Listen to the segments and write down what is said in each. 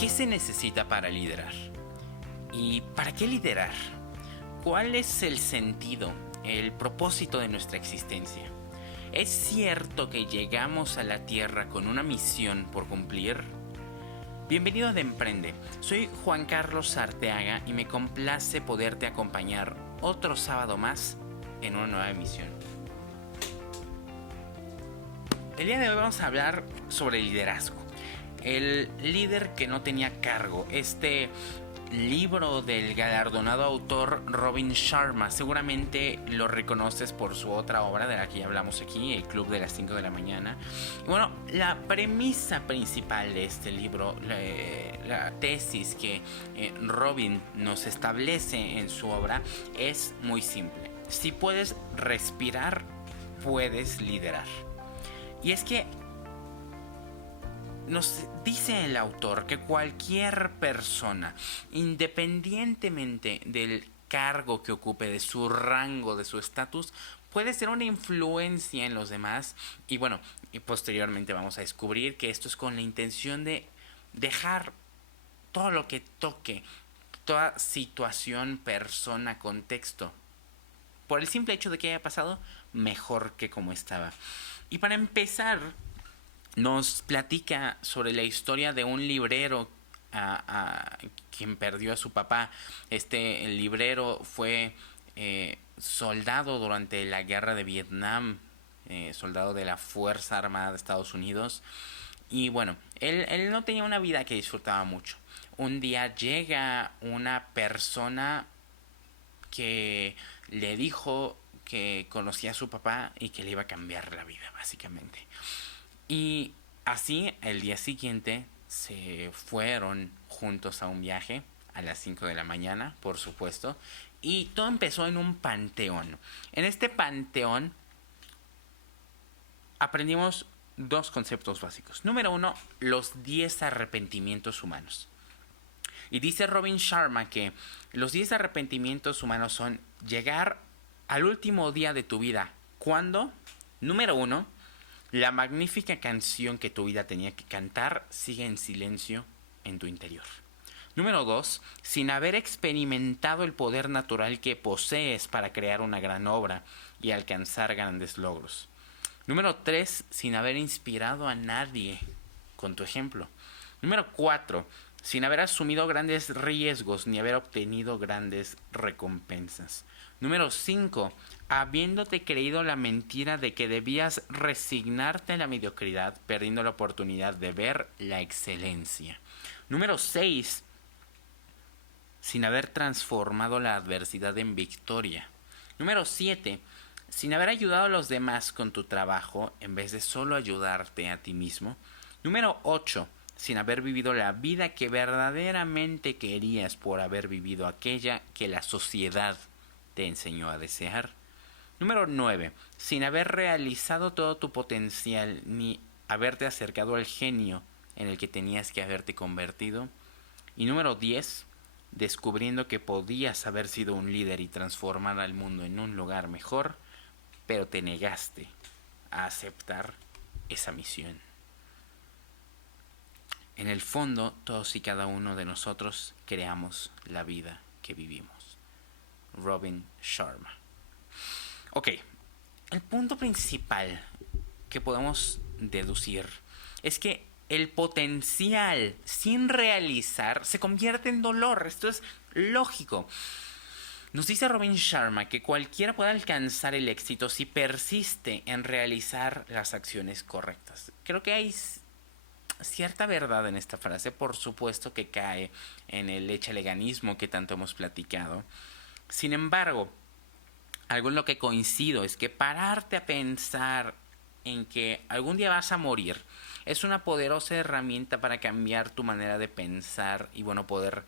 ¿Qué se necesita para liderar? ¿Y para qué liderar? ¿Cuál es el sentido, el propósito de nuestra existencia? ¿Es cierto que llegamos a la Tierra con una misión por cumplir? Bienvenido a De Emprende. Soy Juan Carlos Arteaga y me complace poderte acompañar otro sábado más en una nueva emisión. El día de hoy vamos a hablar sobre liderazgo. El líder que no tenía cargo. Este libro del galardonado autor Robin Sharma. Seguramente lo reconoces por su otra obra de la que ya hablamos aquí, El Club de las 5 de la mañana. Y bueno, la premisa principal de este libro, la tesis que Robin nos establece en su obra es muy simple. Si puedes respirar, puedes liderar. Y es que nos dice el autor que cualquier persona, independientemente del cargo que ocupe, de su rango, de su estatus, puede ser una influencia en los demás. Y bueno, y posteriormente vamos a descubrir que esto es con la intención de dejar todo lo que toque, toda situación, persona, contexto, por el simple hecho de que haya pasado, mejor que como estaba. Y para empezar, nos platica sobre la historia de un librero a quien perdió a su papá. Este librero fue soldado durante la guerra de Vietnam, soldado de la Fuerza Armada de Estados Unidos. Y bueno, él no tenía una vida que disfrutaba mucho. Un día llega una persona que le dijo que conocía a su papá y que le iba a cambiar la vida, básicamente. Y así, el día siguiente, se fueron juntos a un viaje a las 5 de la mañana, por supuesto. Y todo empezó en un panteón. En este panteón aprendimos dos conceptos básicos. Número uno, los 10 arrepentimientos humanos. Y dice Robin Sharma que los 10 arrepentimientos humanos son llegar al último día de tu vida. ¿Cuándo? Número uno, la magnífica canción que tu vida tenía que cantar sigue en silencio en tu interior. Número 2. Sin haber experimentado el poder natural que posees para crear una gran obra y alcanzar grandes logros. Número 3. Sin haber inspirado a nadie con tu ejemplo. Número 4. Sin haber asumido grandes riesgos ni haber obtenido grandes recompensas. Número 5. Habiéndote creído la mentira de que debías resignarte a la mediocridad, perdiendo la oportunidad de ver la excelencia. Número 6. Sin haber transformado la adversidad en victoria. Número 7. Sin haber ayudado a los demás con tu trabajo en vez de solo ayudarte a ti mismo. Número 8. Sin haber vivido la vida que verdaderamente querías por haber vivido aquella que la sociedad te enseñó a desear. Número 9. Sin haber realizado todo tu potencial ni haberte acercado al genio en el que tenías que haberte convertido. Y número 10. Descubriendo que podías haber sido un líder y transformar al mundo en un lugar mejor, pero te negaste a aceptar esa misión. En el fondo, todos y cada uno de nosotros creamos la vida que vivimos. Robin Sharma. Ok, el punto principal que podemos deducir es que el potencial sin realizar se convierte en dolor. Esto es lógico. Nos dice Robin Sharma que cualquiera puede alcanzar el éxito si persiste en realizar las acciones correctas. Creo que hay cierta verdad en esta frase. Por supuesto que cae en el echaleganismo que tanto hemos platicado. Sin embargo, algo en lo que coincido es que pararte a pensar en que algún día vas a morir es una poderosa herramienta para cambiar tu manera de pensar y bueno, poder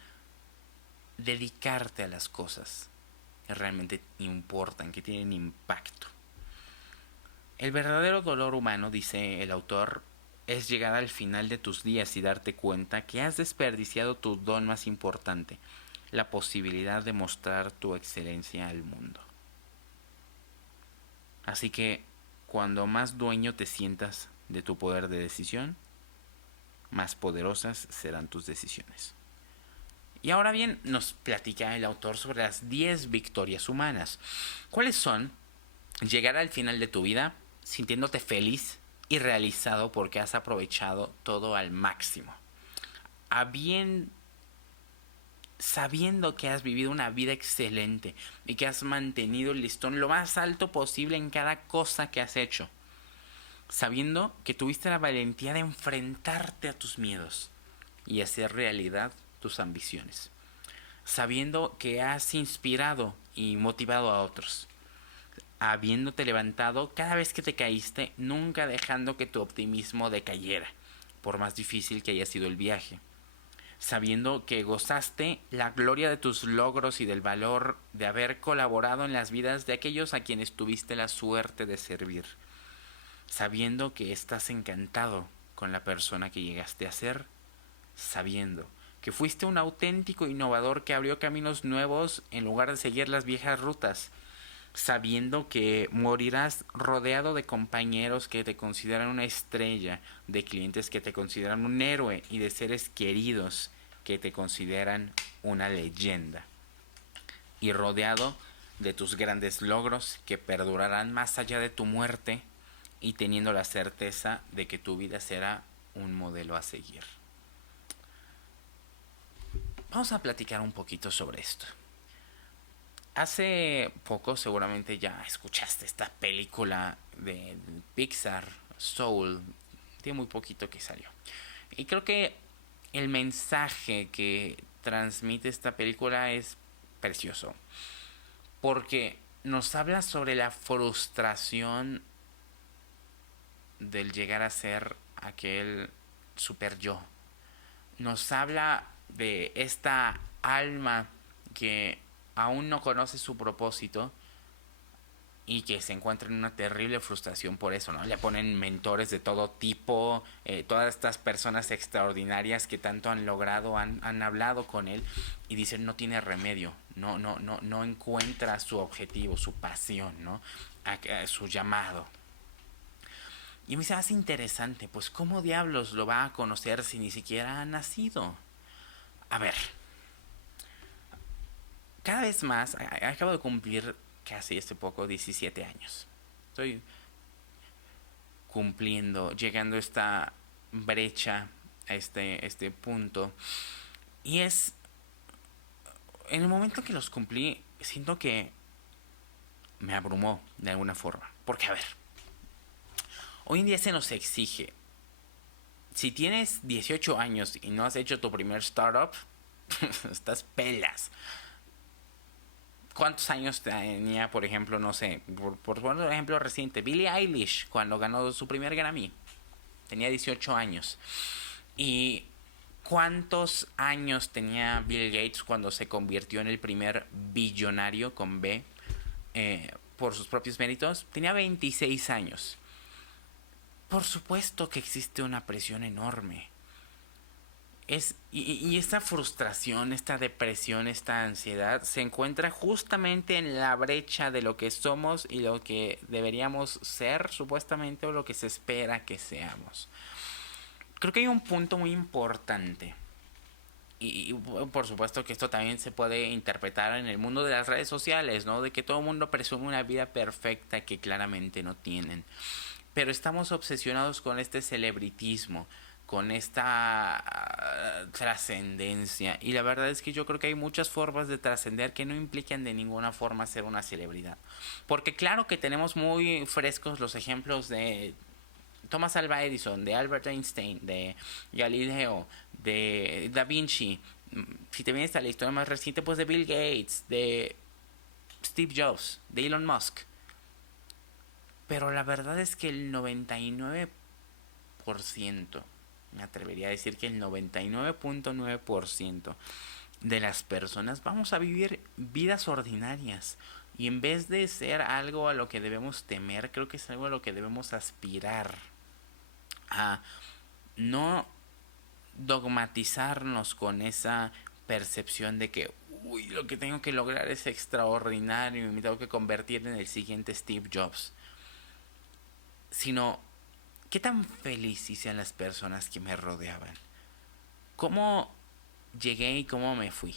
dedicarte a las cosas que realmente importan, que tienen impacto. El verdadero dolor humano, dice el autor, es llegar al final de tus días y darte cuenta que has desperdiciado tu don más importante, la posibilidad de mostrar tu excelencia al mundo. Así que, cuando más dueño te sientas de tu poder de decisión, más poderosas serán tus decisiones. Y ahora bien, nos platica el autor sobre las 10 victorias humanas. ¿Cuáles son? Llegar al final de tu vida sintiéndote feliz y realizado porque has aprovechado todo al máximo. Sabiendo que has vivido una vida excelente y que has mantenido el listón lo más alto posible en cada cosa que has hecho. Sabiendo que tuviste la valentía de enfrentarte a tus miedos y hacer realidad tus ambiciones. Sabiendo que has inspirado y motivado a otros. Habiéndote levantado cada vez que te caíste, nunca dejando que tu optimismo decayera, por más difícil que haya sido el viaje. Sabiendo que gozaste la gloria de tus logros y del valor de haber colaborado en las vidas de aquellos a quienes tuviste la suerte de servir. Sabiendo que estás encantado con la persona que llegaste a ser. Sabiendo que fuiste un auténtico innovador que abrió caminos nuevos en lugar de seguir las viejas rutas. Sabiendo que morirás rodeado de compañeros que te consideran una estrella, de clientes que te consideran un héroe y de seres queridos que te consideran una leyenda. Y rodeado de tus grandes logros que perdurarán más allá de tu muerte y teniendo la certeza de que tu vida será un modelo a seguir. Vamos a platicar un poquito sobre esto. Hace poco seguramente ya escuchaste esta película de Pixar, Soul. Tiene muy poquito que salió. Y creo que el mensaje que transmite esta película es precioso. Porque nos habla sobre la frustración del llegar a ser aquel super yo. Nos habla de esta alma que aún no conoce su propósito y que se encuentra en una terrible frustración por eso, ¿no? Le ponen mentores de todo tipo, todas estas personas extraordinarias que tanto han logrado, han hablado con él y dicen no tiene remedio, no encuentra su objetivo, su pasión, ¿no? Su llamado. Y me hace interesante, pues ¿cómo diablos lo va a conocer si ni siquiera ha nacido? A ver, cada vez más, acabo de cumplir casi hace poco 17 años. Estoy llegando a esta brecha, a este punto. Y en el momento que los cumplí, siento que me abrumó de alguna forma. Porque, a ver, hoy en día se nos exige, si tienes 18 años y no has hecho tu primer startup, estás pelas. ¿Cuántos años tenía, por ejemplo, no sé, por poner un ejemplo reciente, Billie Eilish cuando ganó su primer Grammy? Tenía 18 años. ¿Y cuántos años tenía Bill Gates cuando se convirtió en el primer billonario con B por sus propios méritos? Tenía 26 años. Por supuesto que existe una presión enorme. Y esta frustración, esta depresión, esta ansiedad se encuentra justamente en la brecha de lo que somos y lo que deberíamos ser supuestamente o lo que se espera que seamos. Creo que hay un punto muy importante y por supuesto que esto también se puede interpretar en el mundo de las redes sociales, ¿no? De que todo el mundo presume una vida perfecta que claramente no tienen. Pero estamos obsesionados con este celebritismo, con esta trascendencia. Y la verdad es que yo creo que hay muchas formas de trascender que no implican de ninguna forma ser una celebridad. Porque claro que tenemos muy frescos los ejemplos de Thomas Alva Edison, de Albert Einstein, de Galileo, de Da Vinci. Si te vienes a la historia más reciente, pues de Bill Gates, de Steve Jobs, de Elon Musk. Pero la verdad es que el 99%, me atrevería a decir que el 99.9% de las personas vamos a vivir vidas ordinarias. Y en vez de ser algo a lo que debemos temer, creo que es algo a lo que debemos aspirar. A no dogmatizarnos con esa percepción de que uy, lo que tengo que lograr es extraordinario y me tengo que convertir en el siguiente Steve Jobs. Sino, ¿qué tan felices sean las personas que me rodeaban? ¿Cómo llegué y cómo me fui?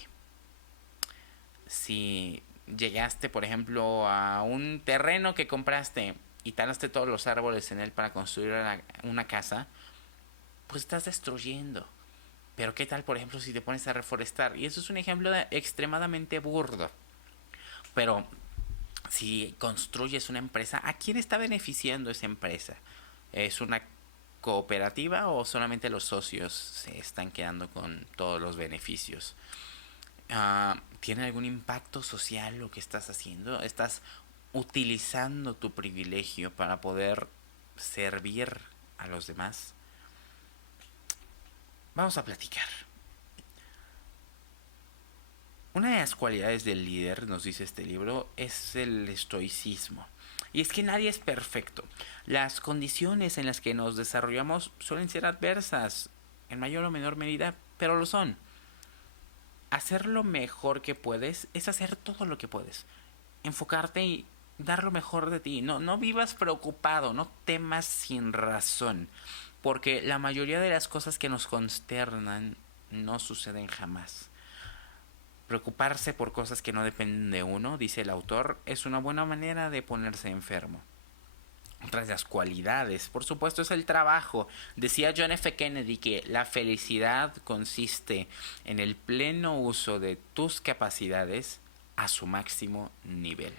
Si llegaste, por ejemplo, a un terreno que compraste y talaste todos los árboles en él para construir una casa, pues estás destruyendo. Pero ¿qué tal, por ejemplo, si te pones a reforestar? Y eso es un ejemplo extremadamente burdo. Pero si construyes una empresa, ¿a quién está beneficiando esa empresa? ¿Es una cooperativa o solamente los socios se están quedando con todos los beneficios? ¿Tiene algún impacto social lo que estás haciendo? ¿Estás utilizando tu privilegio para poder servir a los demás? Vamos a platicar. Una de las cualidades del líder, nos dice este libro, es el estoicismo. Y es que nadie es perfecto. Las condiciones en las que nos desarrollamos suelen ser adversas, en mayor o menor medida, pero lo son. Hacer lo mejor que puedes es hacer todo lo que puedes. Enfocarte y dar lo mejor de ti. No vivas preocupado, no temas sin razón. Porque la mayoría de las cosas que nos consternan no suceden jamás. Preocuparse por cosas que no dependen de uno, dice el autor, es una buena manera de ponerse enfermo. Otra de las cualidades, por supuesto, es el trabajo. Decía John F. Kennedy que la felicidad consiste en el pleno uso de tus capacidades a su máximo nivel.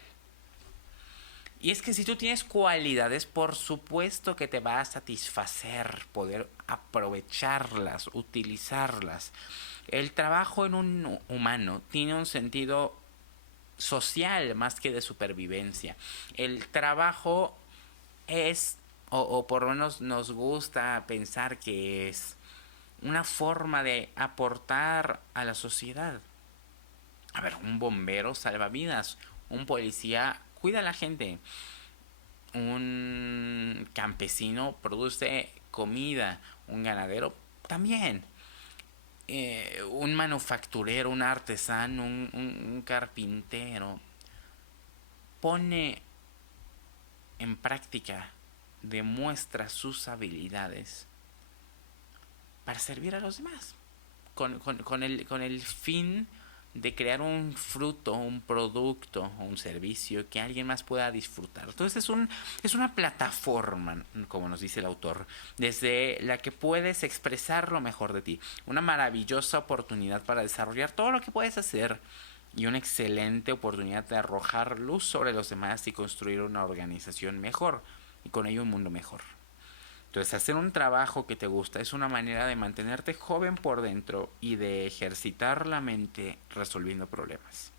Y es que si tú tienes cualidades, por supuesto que te va a satisfacer poder aprovecharlas, utilizarlas. El trabajo en un humano tiene un sentido social más que de supervivencia. El trabajo es, o por lo menos nos gusta pensar que es una forma de aportar a la sociedad. A ver, un bombero salva vidas, un policía cuida a la gente, un campesino produce comida, un ganadero también. Un manufacturero, un artesano, un carpintero pone en práctica, demuestra sus habilidades para servir a los demás, con el fin de crear un fruto, un producto o un servicio que alguien más pueda disfrutar. Entonces es una plataforma, como nos dice el autor, desde la que puedes expresar lo mejor de ti. Una maravillosa oportunidad para desarrollar todo lo que puedes hacer y una excelente oportunidad de arrojar luz sobre los demás y construir una organización mejor y con ello un mundo mejor. Entonces, hacer un trabajo que te gusta es una manera de mantenerte joven por dentro y de ejercitar la mente resolviendo problemas.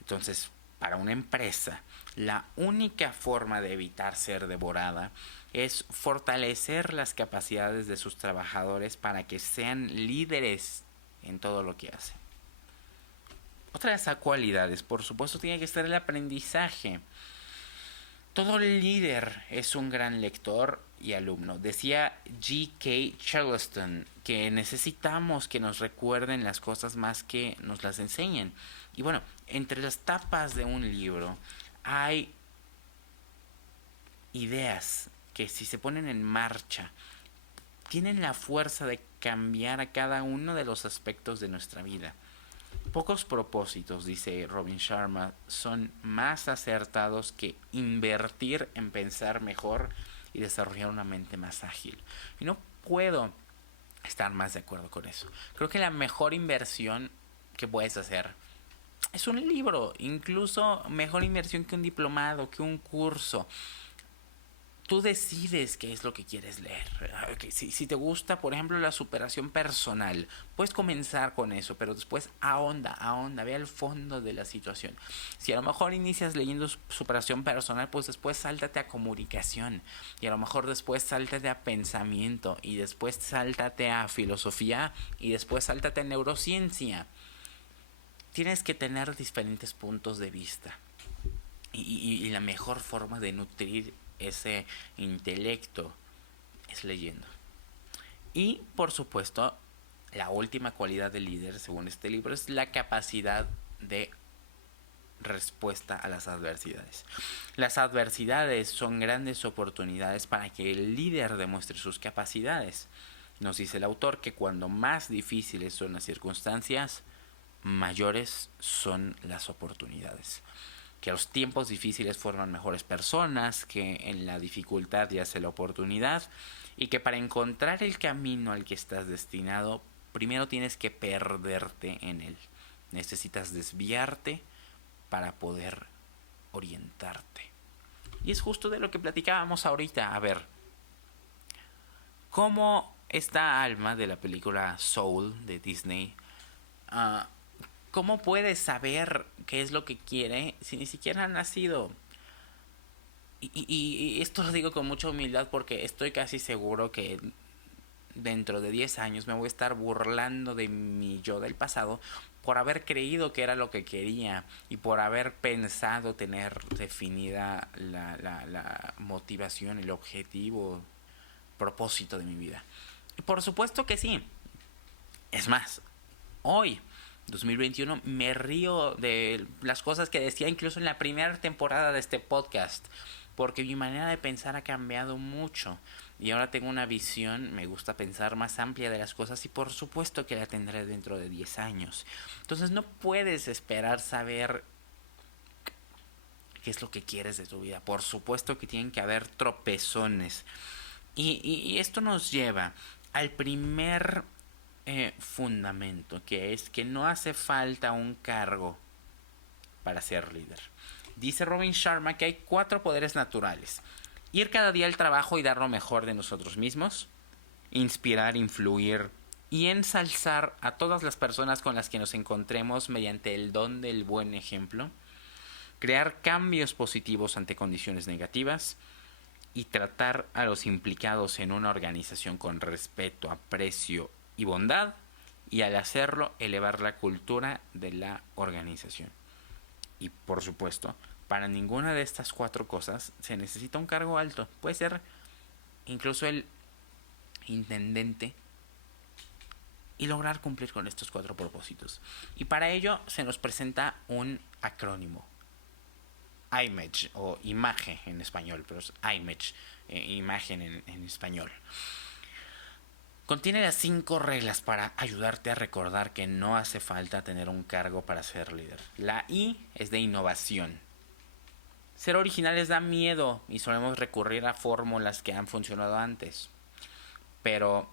Entonces, para una empresa, la única forma de evitar ser devorada es fortalecer las capacidades de sus trabajadores para que sean líderes en todo lo que hacen. Otra de esas cualidades, por supuesto, tiene que ser el aprendizaje. Todo líder es un gran lector y alumno. Decía G.K. Chesterton que necesitamos que nos recuerden las cosas más que nos las enseñen. Y bueno, entre las tapas de un libro hay ideas que si se ponen en marcha tienen la fuerza de cambiar a cada uno de los aspectos de nuestra vida. Pocos propósitos, dice Robin Sharma, son más acertados que invertir en pensar mejor y desarrollar una mente más ágil. Y no puedo estar más de acuerdo con eso. Creo que la mejor inversión que puedes hacer es un libro, incluso mejor inversión que un diplomado, que un curso. Tú decides qué es lo que quieres leer. Si te gusta, por ejemplo, la superación personal, puedes comenzar con eso, pero después ahonda, ve al fondo de la situación. Si a lo mejor inicias leyendo superación personal, pues después sáltate a comunicación, y a lo mejor después sáltate a pensamiento, y después sáltate a filosofía, y después sáltate a neurociencia. Tienes que tener diferentes puntos de vista. Y la mejor forma de nutrir ese intelecto es leyendo. Y por supuesto, la última cualidad del líder, según este libro, es la capacidad de respuesta a las adversidades. Las adversidades son grandes oportunidades para que el líder demuestre sus capacidades. Nos dice el autor que cuando más difíciles son las circunstancias, mayores son las oportunidades. Que los tiempos difíciles forman mejores personas, que en la dificultad yace la oportunidad, y que para encontrar el camino al que estás destinado, primero tienes que perderte en él. Necesitas desviarte para poder orientarte. Y es justo de lo que platicábamos ahorita. A ver, ¿cómo esta alma de la película Soul de Disney, cómo puede saber qué es lo que quiere si ni siquiera ha nacido? Y esto lo digo con mucha humildad porque estoy casi seguro que dentro de 10 años me voy a estar burlando de mi yo del pasado por haber creído que era lo que quería y por haber pensado tener definida la motivación, el objetivo, propósito de mi vida. Y por supuesto que sí. Es más, hoy, 2021, me río de las cosas que decía incluso en la primera temporada de este podcast, porque mi manera de pensar ha cambiado mucho y ahora tengo una visión, me gusta pensar más amplia de las cosas y por supuesto que la tendré dentro de 10 años. Entonces no puedes esperar saber qué es lo que quieres de tu vida. Por supuesto que tienen que haber tropezones. Y esto nos lleva al primer fundamento, que es que no hace falta un cargo para ser líder. Dice Robin Sharma que hay 4 poderes naturales: ir cada día al trabajo y dar lo mejor de nosotros mismos, inspirar, influir y ensalzar a todas las personas con las que nos encontremos mediante el don del buen ejemplo, crear cambios positivos ante condiciones negativas y tratar a los implicados en una organización con respeto, aprecio y bondad, y al hacerlo elevar la cultura de la organización. Y por supuesto, para ninguna de estas 4 cosas se necesita un cargo alto. Puede ser incluso el intendente y lograr cumplir con estos 4 propósitos. Y para ello se nos presenta un acrónimo: IMAGE, o imagen en español, pero es IMAGE, imagen en español. Contiene las 5 reglas para ayudarte a recordar que no hace falta tener un cargo para ser líder. La I es de innovación. Ser originales da miedo y solemos recurrir a fórmulas que han funcionado antes. Pero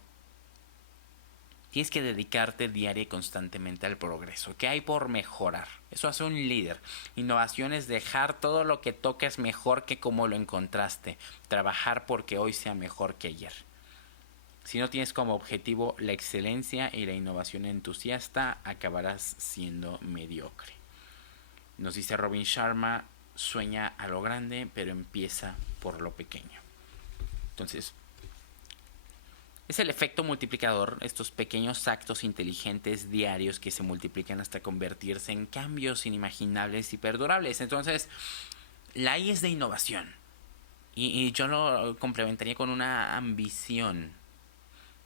tienes que dedicarte diaria y constantemente al progreso. ¿Qué hay por mejorar? Eso hace un líder. Innovación es dejar todo lo que toques mejor que como lo encontraste. Trabajar porque hoy sea mejor que ayer. Si no tienes como objetivo la excelencia y la innovación entusiasta, acabarás siendo mediocre. Nos dice Robin Sharma: sueña a lo grande, pero empieza por lo pequeño. Entonces, es el efecto multiplicador, estos pequeños actos inteligentes diarios que se multiplican hasta convertirse en cambios inimaginables y perdurables. Entonces, la I es de innovación. Y yo lo complementaría con una ambición,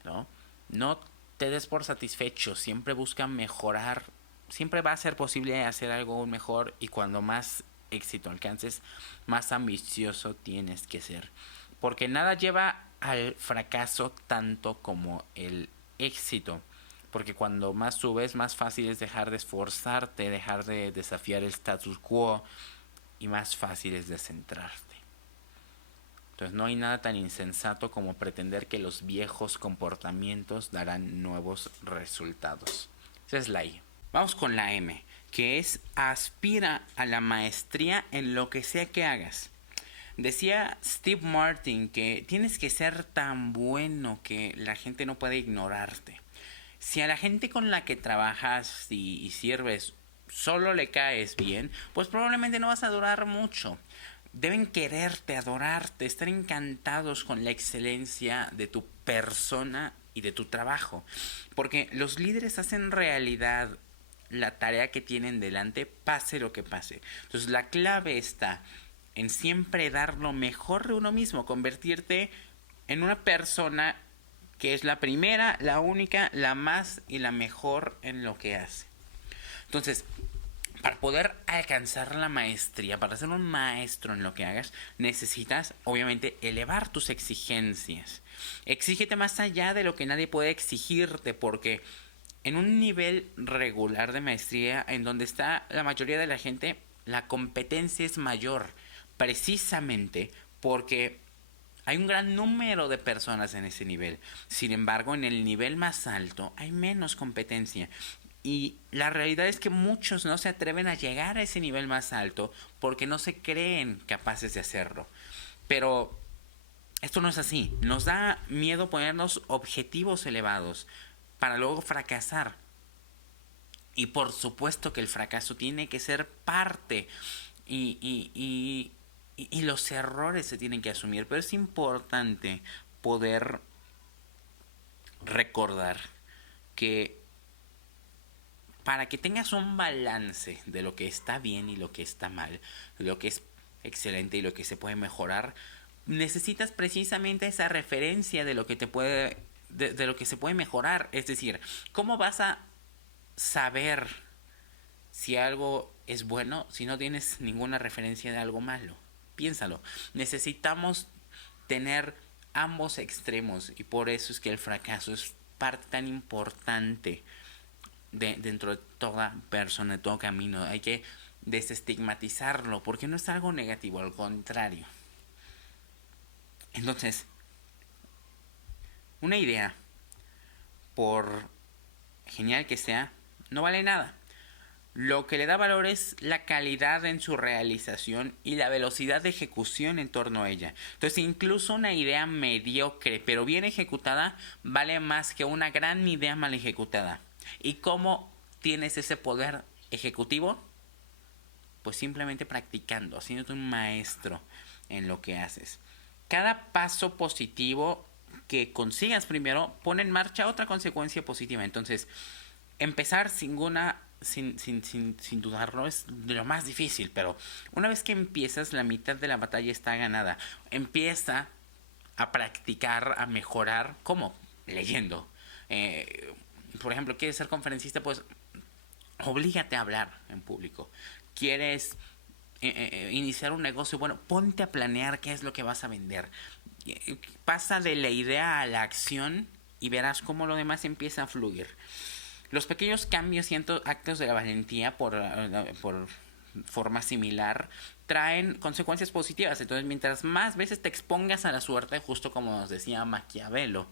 ¿no? No te des por satisfecho, siempre busca mejorar, siempre va a ser posible hacer algo mejor, y cuando más éxito alcances, más ambicioso tienes que ser, porque nada lleva al fracaso tanto como el éxito, porque cuando más subes, más fácil es dejar de esforzarte, dejar de desafiar el status quo, y más fácil es descentrarte. Entonces no hay nada tan insensato como pretender que los viejos comportamientos darán nuevos resultados. Esa es la I. Vamos con la M, que es: aspira a la maestría en lo que sea que hagas. Decía Steve Martin que tienes que ser tan bueno que la gente no puede ignorarte. Si a la gente con la que trabajas y sirves solo le caes bien, pues probablemente no vas a durar mucho. Deben quererte, adorarte, estar encantados con la excelencia de tu persona y de tu trabajo. Porque los líderes hacen realidad la tarea que tienen delante, pase lo que pase. Entonces la clave está en siempre dar lo mejor de uno mismo, convertirte en una persona que es la primera, la única, la más y la mejor en lo que hace. Entonces, para poder alcanzar la maestría, para ser un maestro en lo que hagas, necesitas obviamente elevar tus exigencias. Exígete más allá de lo que nadie puede exigirte, porque en un nivel regular de maestría, en donde está la mayoría de la gente, la competencia es mayor, precisamente porque hay un gran número de personas en ese nivel. Sin embargo, en el nivel más alto hay menos competencia. Y la realidad es que muchos no se atreven a llegar a ese nivel más alto porque no se creen capaces de hacerlo. Pero esto no es así. Nos da miedo ponernos objetivos elevados para luego fracasar. Y por supuesto que el fracaso tiene que ser parte y los errores se tienen que asumir. Pero es importante poder recordar que para que tengas un balance de lo que está bien y lo que está mal, lo que es excelente y lo que se puede mejorar, necesitas precisamente esa referencia de lo que te puede de lo que se puede mejorar. Es decir, ¿cómo vas a saber si algo es bueno si no tienes ninguna referencia de algo malo? Piénsalo. Necesitamos tener ambos extremos, y por eso es que el fracaso es parte tan importante dentro de toda persona, de todo camino. Hay que desestigmatizarlo porque no es algo negativo, al contrario. Entonces, una idea, por genial que sea, no vale nada. Lo que le da valor es la calidad en su realización y la velocidad de ejecución en torno a ella. Entonces, incluso una idea mediocre pero bien ejecutada vale más que una gran idea mal ejecutada. ¿Y cómo tienes ese poder ejecutivo? Pues simplemente practicando, haciéndote un maestro en lo que haces. Cada paso positivo que consigas primero pone en marcha otra consecuencia positiva. Entonces, empezar sin dudarlo es de lo más difícil, pero una vez que empiezas, la mitad de la batalla está ganada. Empieza a practicar, a mejorar. ¿Cómo? Leyendo. Por ejemplo, ¿quieres ser conferencista? Pues oblígate a hablar en público. ¿Quieres iniciar un negocio? Bueno, ponte a planear qué es lo que vas a vender. Pasa de la idea a la acción y verás cómo lo demás empieza a fluir. Los pequeños cambios y actos de la valentía por forma similar traen consecuencias positivas. Entonces, mientras más veces te expongas a la suerte, justo como nos decía Maquiavelo,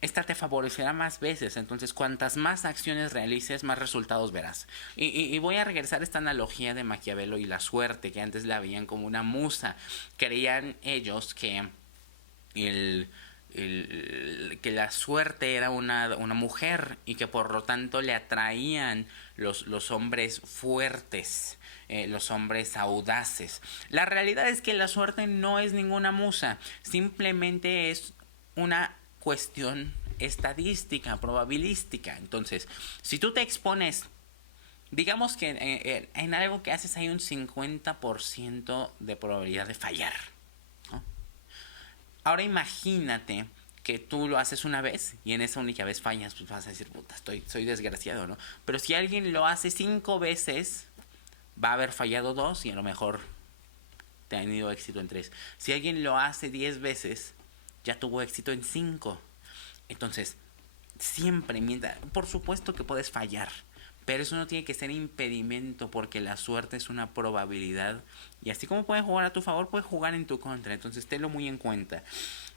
esta te favorecerá más veces. Entonces, cuantas más acciones realices, más resultados verás. Y voy a regresar a esta analogía de Maquiavelo y la suerte, que antes la veían como una musa. Creían ellos que que la suerte era una mujer y que por lo tanto le atraían los hombres fuertes, los hombres audaces. La realidad es que la suerte no es ninguna musa, simplemente es una cuestión estadística, probabilística. Entonces, si tú te expones, digamos que en algo que haces hay un 50% de probabilidad de fallar, ¿no? Ahora imagínate que tú lo haces una vez y en esa única vez fallas, pues vas a decir, puta, soy desgraciado, ¿no? Pero si alguien lo hace 5 veces, va a haber fallado 2 y a lo mejor te ha tenido éxito en 3. Si alguien lo hace 10 veces, ya tuvo éxito en 5. Entonces, siempre, por supuesto que puedes fallar, pero eso no tiene que ser impedimento, porque la suerte es una probabilidad. Y así como puedes jugar a tu favor, puedes jugar en tu contra. Entonces, tenlo muy en cuenta.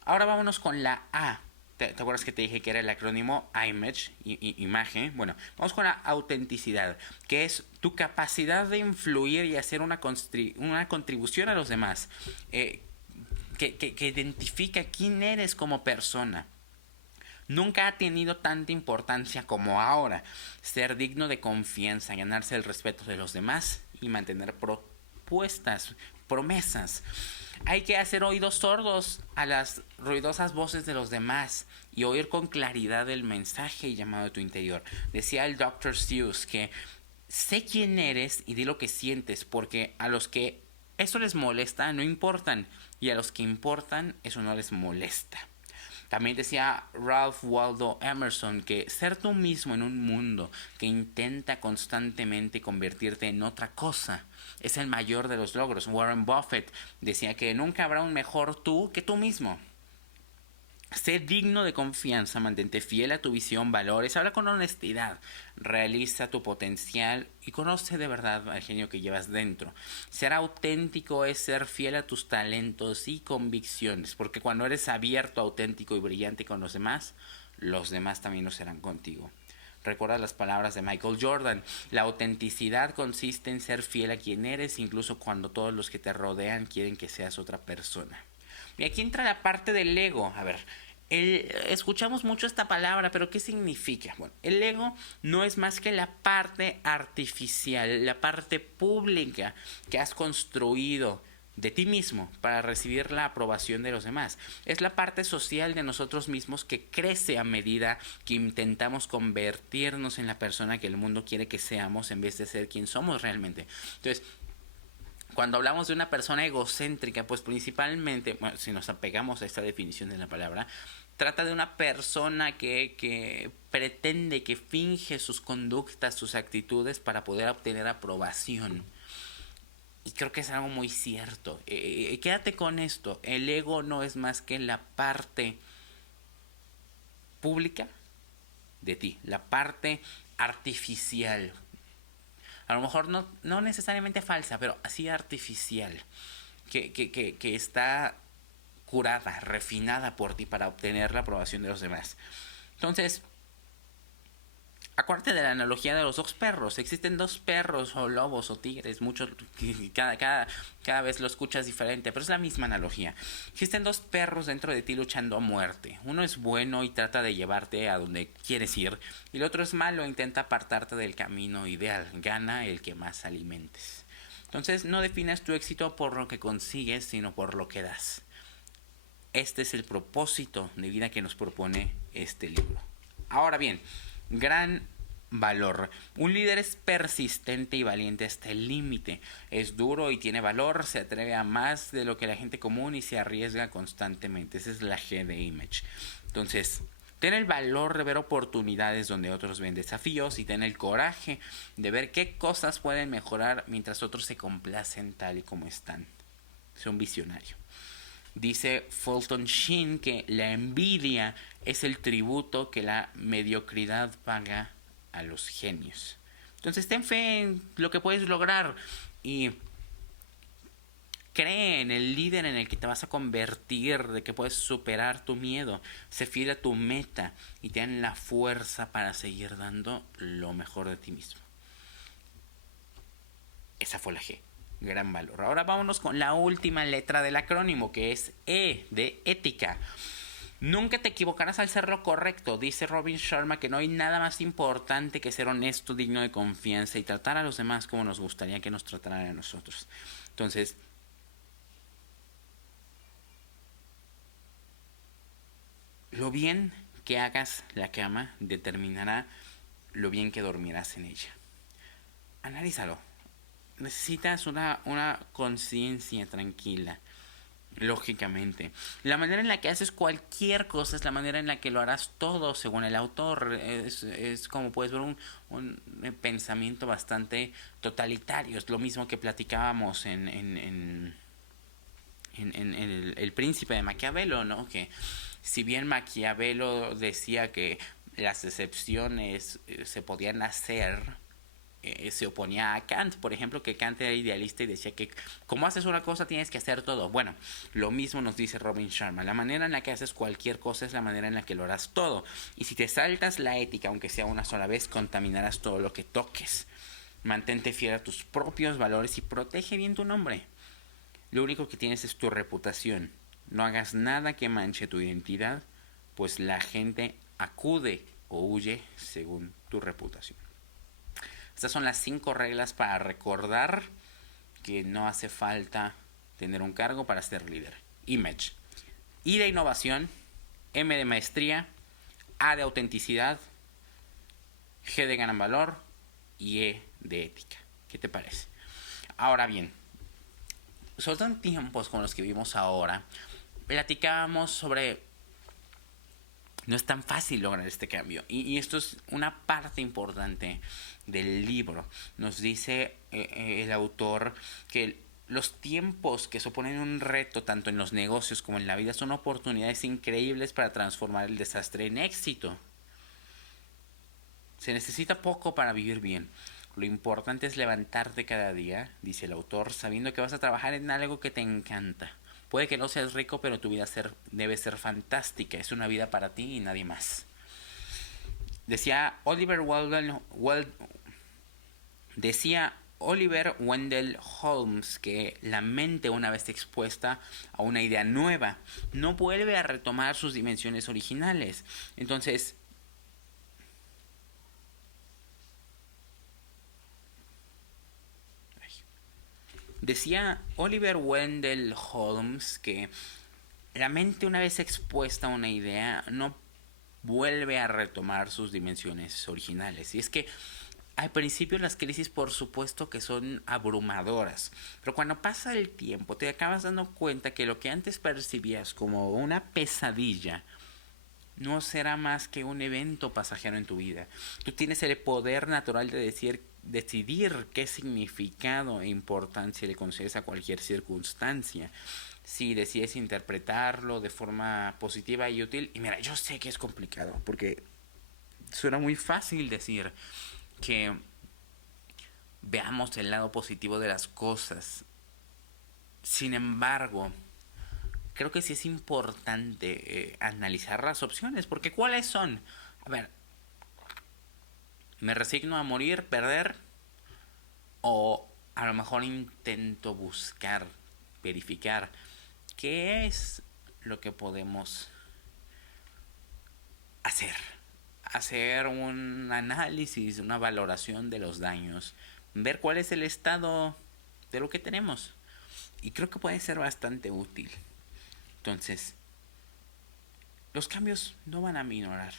Ahora vámonos con la A. ¿Te acuerdas que te dije que era el acrónimo IMAGE, imagen? Bueno, vamos con la autenticidad, que es tu capacidad de influir y hacer una contribución a los demás. Que identifica quién eres como persona. Nunca ha tenido tanta importancia como ahora. Ser digno de confianza, ganarse el respeto de los demás y mantener promesas. Hay que hacer oídos sordos a las ruidosas voces de los demás y oír con claridad el mensaje y llamado de tu interior. Decía el Dr. Seuss que sé quién eres y di lo que sientes, porque a los que eso les molesta no importan, y a los que importan eso no les molesta. También decía Ralph Waldo Emerson que ser tú mismo en un mundo que intenta constantemente convertirte en otra cosa es el mayor de los logros. Warren Buffett decía que nunca habrá un mejor tú que tú mismo. Sé digno de confianza, mantente fiel a tu visión, valores, habla con honestidad, realiza tu potencial y conoce de verdad al genio que llevas dentro. Ser auténtico es ser fiel a tus talentos y convicciones, porque cuando eres abierto, auténtico y brillante con los demás también lo serán contigo. Recuerda las palabras de Michael Jordan. La autenticidad consiste en ser fiel a quien eres, incluso cuando todos los que te rodean quieren que seas otra persona. Y aquí entra la parte del ego. A ver, escuchamos mucho esta palabra, pero ¿qué significa? Bueno, el ego no es más que la parte artificial, la parte pública que has construido de ti mismo para recibir la aprobación de los demás. Es la parte social de nosotros mismos que crece a medida que intentamos convertirnos en la persona que el mundo quiere que seamos en vez de ser quien somos realmente. Entonces, cuando hablamos de una persona egocéntrica, pues principalmente, bueno, si nos apegamos a esta definición de la palabra, trata de una persona que pretende, que finge sus conductas, sus actitudes para poder obtener aprobación. Y creo que es algo muy cierto. Quédate con esto. El ego no es más que la parte pública de ti, la parte artificial. A lo mejor no necesariamente falsa, pero así artificial. Que está curada, refinada por ti para obtener la aprobación de los demás. Entonces, acuérdate de la analogía de los dos perros. Existen dos perros o lobos o tigres, muchos, cada vez lo escuchas diferente, pero es la misma analogía. Existen dos perros dentro de ti luchando a muerte. Uno es bueno y trata de llevarte a donde quieres ir, y el otro es malo e intenta apartarte del camino ideal. Gana el que más alimentes. Entonces, no definas tu éxito por lo que consigues, sino por lo que das. Este es el propósito de vida que nos propone este libro. Ahora bien, gran valor. Un líder es persistente y valiente hasta el límite. Es duro y tiene valor, se atreve a más de lo que la gente común y se arriesga constantemente. Esa es la G de Image. Entonces, ten el valor de ver oportunidades donde otros ven desafíos y ten el coraje de ver qué cosas pueden mejorar mientras otros se complacen tal y como están. Es un visionario. Dice Fulton Sheen que la envidia es el tributo que la mediocridad paga a los genios. Entonces ten fe en lo que puedes lograr y cree en el líder en el que te vas a convertir, de que puedes superar tu miedo. Sé fiel a tu meta y ten la fuerza para seguir dando lo mejor de ti mismo. Esa fue la G. Gran valor. Ahora vámonos con la última letra del acrónimo, que es E de ética. Nunca te equivocarás al ser lo correcto. Dice Robin Sharma que no hay nada más importante que ser honesto, digno de confianza y tratar a los demás como nos gustaría que nos trataran a nosotros. Entonces, lo bien que hagas la cama determinará lo bien que dormirás en ella. Analízalo. Necesitas una conciencia tranquila. Lógicamente, la manera en la que haces cualquier cosa es la manera en la que lo harás todo, según el autor. Es como puedes ver un pensamiento bastante totalitario. Es lo mismo que platicábamos en el Príncipe de Maquiavelo, ¿no? Que si bien Maquiavelo decía que las excepciones se podían hacer, se oponía a Kant, por ejemplo, que Kant era idealista y decía que como haces una cosa tienes que hacer todo. Bueno, lo mismo nos dice Robin Sharma. La manera en la que haces cualquier cosa es la manera en la que lo harás todo. Y si te saltas la ética, aunque sea una sola vez, contaminarás todo lo que toques. Mantente fiel a tus propios valores y protege bien tu nombre. Lo único que tienes es tu reputación. No hagas nada que manche tu identidad, pues la gente acude o huye según tu reputación. Estas son las 5 reglas para recordar que no hace falta tener un cargo para ser líder. Image. I de innovación, M de maestría, A de autenticidad, G de gran valor y E de ética. ¿Qué te parece? Ahora bien, sobre todo en tiempos como los que vivimos ahora, platicábamos sobre no es tan fácil lograr este cambio. Y esto es una parte importante del libro. Nos dice el autor que los tiempos que suponen un reto tanto en los negocios como en la vida son oportunidades increíbles para transformar el desastre en éxito. Se necesita poco para vivir bien. Lo importante es levantarte cada día, dice el autor, sabiendo que vas a trabajar en algo que te encanta. Puede que no seas rico, pero tu vida debe ser fantástica. Es una vida para ti y nadie más. Decía Oliver Wendell Holmes que la mente, una vez expuesta a una idea nueva, no vuelve a retomar sus dimensiones originales. Entonces, decía Oliver Wendell Holmes que la mente, una vez expuesta a una idea, no vuelve a retomar sus dimensiones originales. Y es que al principio las crisis por supuesto que son abrumadoras, pero cuando pasa el tiempo te acabas dando cuenta que lo que antes percibías como una pesadilla no será más que un evento pasajero en tu vida. Tú tienes el poder natural de decidir qué significado e importancia le concedes a cualquier circunstancia. Si decides interpretarlo de forma positiva y útil, y mira, yo sé que es complicado, porque suena muy fácil decir que veamos el lado positivo de las cosas. Sin embargo, creo que sí es importante analizar las opciones, porque ¿cuáles son? A ver, ¿me resigno a morir, perder? O a lo mejor intento buscar, verificar qué es lo que podemos hacer. Hacer un análisis, una valoración de los daños, ver cuál es el estado de lo que tenemos. Y creo que puede ser bastante útil. Entonces, los cambios no van a minorar,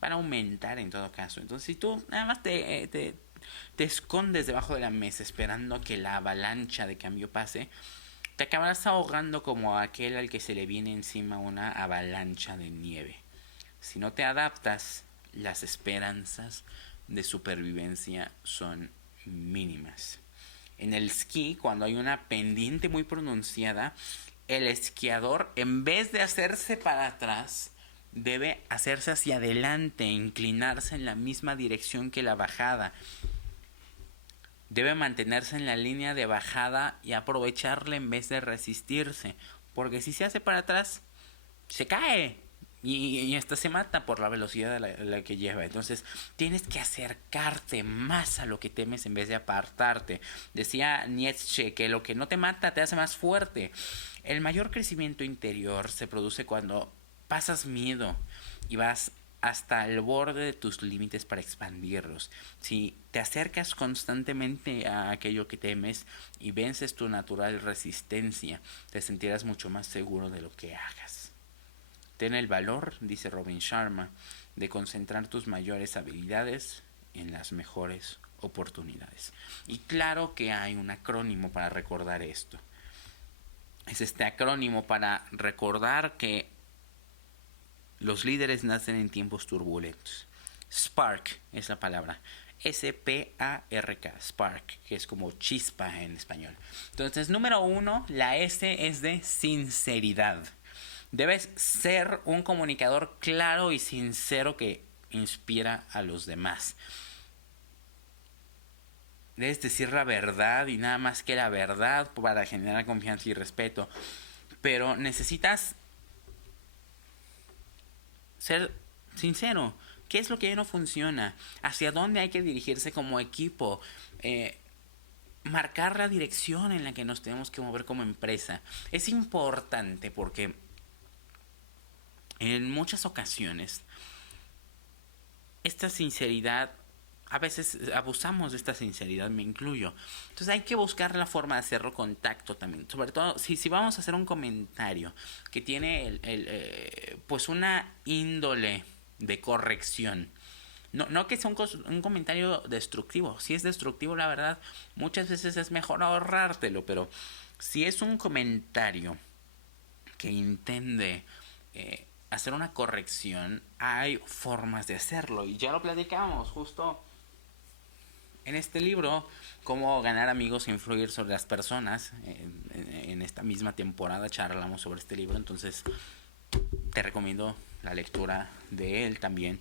van a aumentar en todo caso. Entonces, si tú nada más te escondes debajo de la mesa esperando que la avalancha de cambio pase, te acabarás ahogando como aquel al que se le viene encima una avalancha de nieve. Si no te adaptas, las esperanzas de supervivencia son mínimas. En el esquí, cuando hay una pendiente muy pronunciada, el esquiador, en vez de hacerse para atrás, debe hacerse hacia adelante, inclinarse en la misma dirección que la bajada. Debe mantenerse en la línea de bajada y aprovecharla en vez de resistirse, porque si se hace para atrás, se cae y hasta se mata por la velocidad a la que lleva. Entonces tienes que acercarte más a lo que temes en vez de apartarte. Decía Nietzsche que lo que no te mata te hace más fuerte. El mayor crecimiento interior se produce cuando pasas miedo y vas hasta el borde de tus límites para expandirlos. Si te acercas constantemente a aquello que temes y vences tu natural resistencia, te sentirás mucho más seguro de lo que hagas. Ten el valor, dice Robin Sharma, de concentrar tus mayores habilidades en las mejores oportunidades. Y claro que hay un acrónimo para recordar esto. Es este acrónimo para recordar que los líderes nacen en tiempos turbulentos. Spark es la palabra. S-P-A-R-K, Spark, que es como chispa en español. Entonces, número 1, la S es de sinceridad. Debes ser un comunicador claro y sincero que inspira a los demás. Debes decir la verdad y nada más que la verdad para generar confianza y respeto. Pero necesitas ser sincero. ¿Qué es lo que ya no funciona? ¿Hacia dónde hay que dirigirse como equipo? Marcar la dirección en la que nos tenemos que mover como empresa. Es importante porque en muchas ocasiones esta sinceridad, a veces abusamos de esta sinceridad, me incluyo. Entonces hay que buscar la forma de hacerlo con tacto también. Sobre todo si vamos a hacer un comentario que tiene pues una índole de corrección. No que sea un comentario destructivo. Si es destructivo, la verdad, muchas veces es mejor ahorrártelo. Pero si es un comentario que intende hacer una corrección, hay formas de hacerlo. Y ya lo platicamos justo en este libro, Cómo ganar amigos e influir sobre las personas. En esta misma temporada charlamos sobre este libro, entonces te recomiendo la lectura de él también.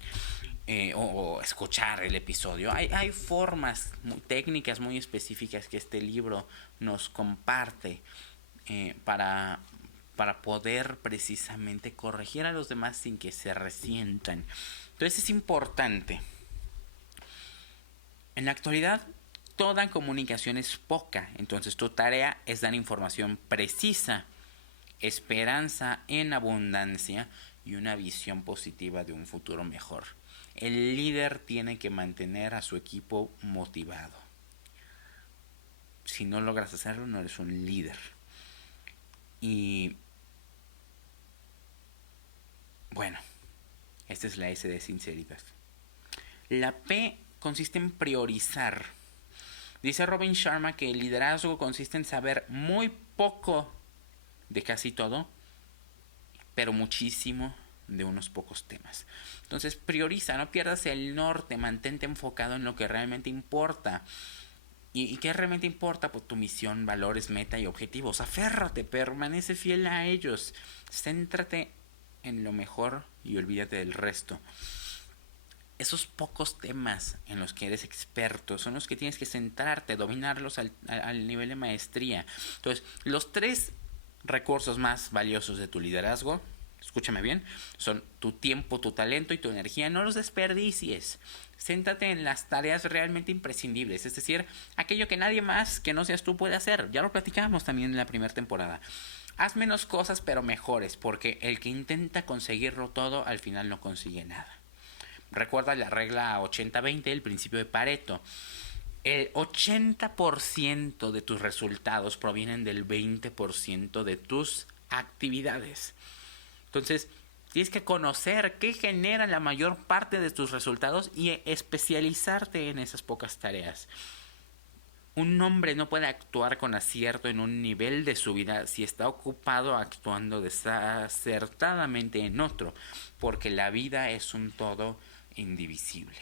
O escuchar el episodio. Hay formas, técnicas muy específicas que este libro nos comparte para poder precisamente corregir a los demás sin que se resientan. Entonces es importante. En la actualidad, toda comunicación es poca, entonces tu tarea es dar información precisa, esperanza en abundancia y una visión positiva de un futuro mejor. El líder tiene que mantener a su equipo motivado. Si no logras hacerlo, no eres un líder. Y bueno, esta es la S de sinceridad. La P consiste en priorizar. Dice Robin Sharma que el liderazgo consiste en saber muy poco de casi todo, pero muchísimo de unos pocos temas. Entonces prioriza, no pierdas el norte, mantente enfocado en lo que realmente importa. ¿Y qué realmente importa? Pues tu misión, valores, meta y objetivos. Aférrate, permanece fiel a ellos. Céntrate en lo mejor y olvídate del resto. Esos pocos temas en los que eres experto son los que tienes que centrarte, dominarlos al nivel de maestría. Entonces, los 3 recursos más valiosos de tu liderazgo, escúchame bien, son tu tiempo, tu talento y tu energía. No los desperdicies. Céntrate en las tareas realmente imprescindibles, es decir, aquello que nadie más que no seas tú puede hacer. Ya lo platicábamos también en la primera temporada. Haz menos cosas pero mejores, porque el que intenta conseguirlo todo al final no consigue nada. Recuerda la regla 80-20, el principio de Pareto. El 80% de tus resultados provienen del 20% de tus actividades. Entonces, tienes que conocer qué genera la mayor parte de tus resultados y especializarte en esas pocas tareas. Un hombre no puede actuar con acierto en un nivel de su vida si está ocupado actuando desacertadamente en otro, porque la vida es un todo indivisible.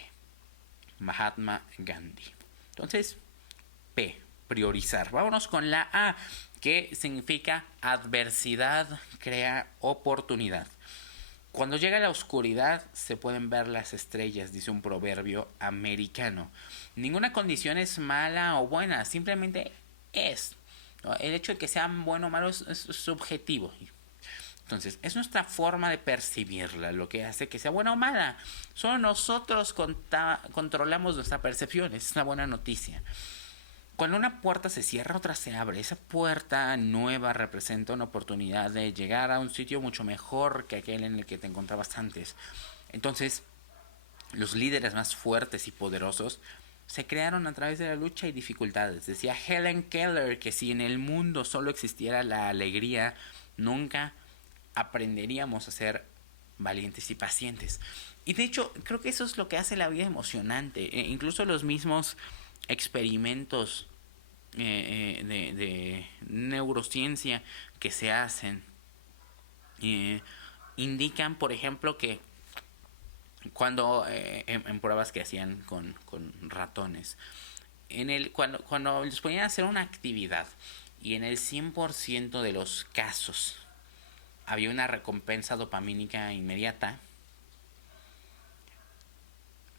Mahatma Gandhi. Entonces, P, priorizar. Vámonos con la A, que significa adversidad crea oportunidad. Cuando llega la oscuridad se pueden ver las estrellas, dice un proverbio americano. Ninguna condición es mala o buena, simplemente es. El hecho de que sea bueno o malo es subjetivo. Entonces, es nuestra forma de percibirla lo que hace que sea buena o mala. Solo nosotros controlamos nuestra percepción. Es una buena noticia. Cuando una puerta se cierra, otra se abre. Esa puerta nueva representa una oportunidad de llegar a un sitio mucho mejor que aquel en el que te encontrabas antes. Entonces, los líderes más fuertes y poderosos se crearon a través de la lucha y dificultades. Decía Helen Keller que si en el mundo solo existiera la alegría, nunca aprenderíamos a ser valientes y pacientes. Y de hecho, creo que eso es lo que hace la vida emocionante. Incluso los mismos experimentos de neurociencia que se hacen indican, por ejemplo, que cuando en pruebas que hacían con ratones, cuando les ponían a hacer una actividad y en el 100% de los casos había una recompensa dopamínica inmediata,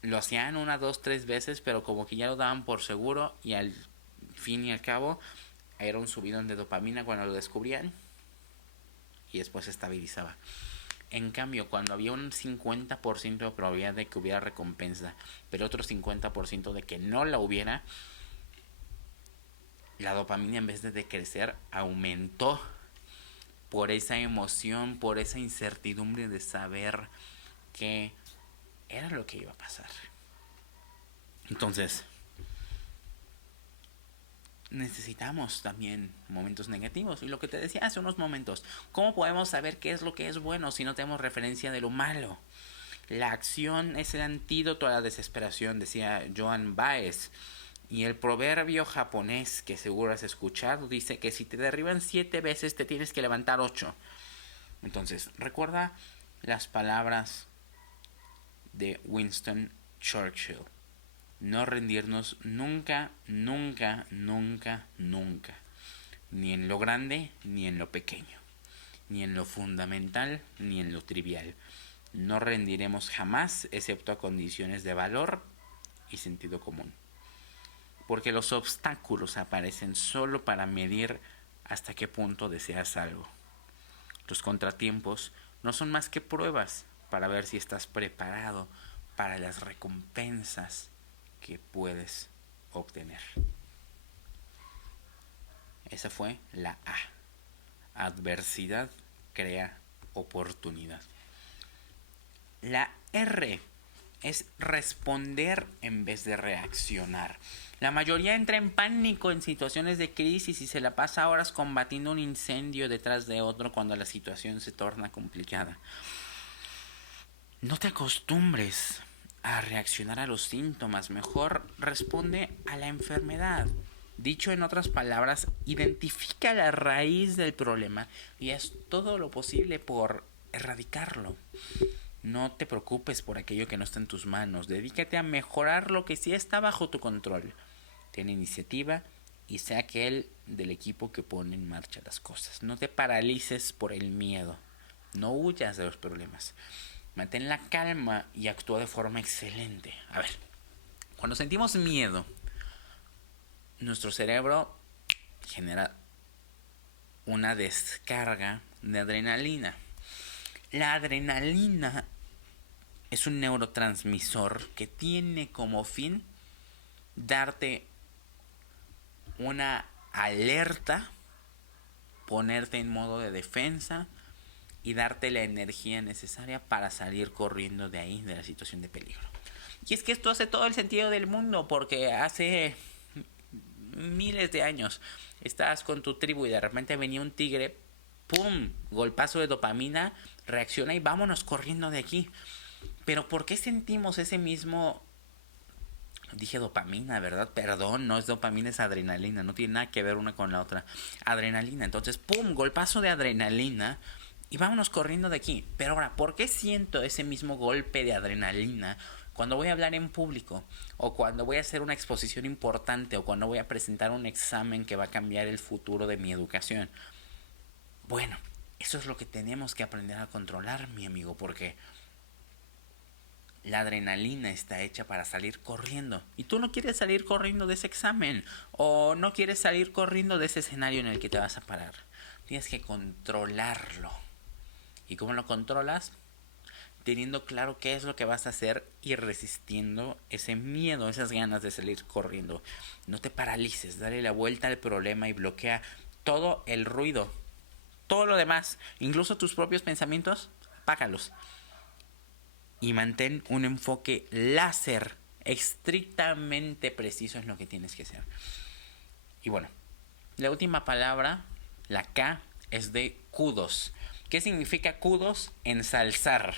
lo hacían 1, 2, 3 veces, pero como que ya lo daban por seguro y al fin y al cabo era un subidón de dopamina cuando lo descubrían y después se estabilizaba. En cambio, cuando había un 50% de probabilidad de que hubiera recompensa, pero otro 50% de que no la hubiera, la dopamina en vez de decrecer aumentó por esa emoción, por esa incertidumbre de saber qué era lo que iba a pasar. Entonces, necesitamos también momentos negativos. Y lo que te decía hace unos momentos, ¿cómo podemos saber qué es lo que es bueno si no tenemos referencia de lo malo? La acción es el antídoto a la desesperación, decía Joan Baez. Y el proverbio japonés que seguro has escuchado dice que si te derriban 7 veces te tienes que levantar 8. Entonces, recuerda las palabras de Winston Churchill. No rendirnos nunca, nunca, nunca, nunca. Ni en lo grande, ni en lo pequeño. Ni en lo fundamental, ni en lo trivial. No rendiremos jamás, excepto a condiciones de valor y sentido común. Porque los obstáculos aparecen solo para medir hasta qué punto deseas algo. Los contratiempos no son más que pruebas para ver si estás preparado para las recompensas que puedes obtener. Esa fue la A. Adversidad crea oportunidad. La R es responder en vez de reaccionar. La mayoría entra en pánico en situaciones de crisis y se la pasa horas combatiendo un incendio detrás de otro cuando la situación se torna complicada. No te acostumbres a reaccionar a los síntomas, mejor responde a la enfermedad. Dicho en otras palabras, identifica la raíz del problema y haz todo lo posible por erradicarlo. No te preocupes por aquello que no está en tus manos. Dedícate a mejorar lo que sí está bajo tu control. Ten iniciativa y sé aquel del equipo que pone en marcha las cosas. No te paralices por el miedo. No huyas de los problemas. Mantén la calma y actúa de forma excelente. A ver, cuando sentimos miedo, nuestro cerebro genera una descarga de adrenalina. La adrenalina es un neurotransmisor que tiene como fin darte una alerta, ponerte en modo de defensa y darte la energía necesaria para salir corriendo de ahí, de la situación de peligro. Y es que esto hace todo el sentido del mundo, porque hace miles de años estabas con tu tribu y de repente venía un tigre, ¡pum! Golpazo de dopamina, reacciona y vámonos corriendo de aquí. Pero ¿por qué sentimos ese mismo... Dije dopamina, ¿verdad? Perdón, no es dopamina, es adrenalina. No tiene nada que ver una con la otra. Adrenalina. Entonces, ¡pum! Golpazo de adrenalina y vámonos corriendo de aquí. Pero ahora, ¿por qué siento ese mismo golpe de adrenalina cuando voy a hablar en público? O cuando voy a hacer una exposición importante. O cuando voy a presentar un examen que va a cambiar el futuro de mi educación. Bueno, eso es lo que tenemos que aprender a controlar, mi amigo. Porque... la adrenalina está hecha para salir corriendo. Y tú no quieres salir corriendo de ese examen. O no quieres salir corriendo de ese escenario en el que te vas a parar. Tienes que controlarlo. ¿Y cómo lo controlas? Teniendo claro qué es lo que vas a hacer y resistiendo ese miedo, esas ganas de salir corriendo. No te paralices, dale la vuelta al problema y bloquea todo el ruido. Todo lo demás, incluso tus propios pensamientos, apágalos. Y mantén un enfoque láser estrictamente preciso en lo que tienes que hacer. Y bueno, la última palabra, la K, es de kudos. ¿Qué significa kudos? Ensalzar.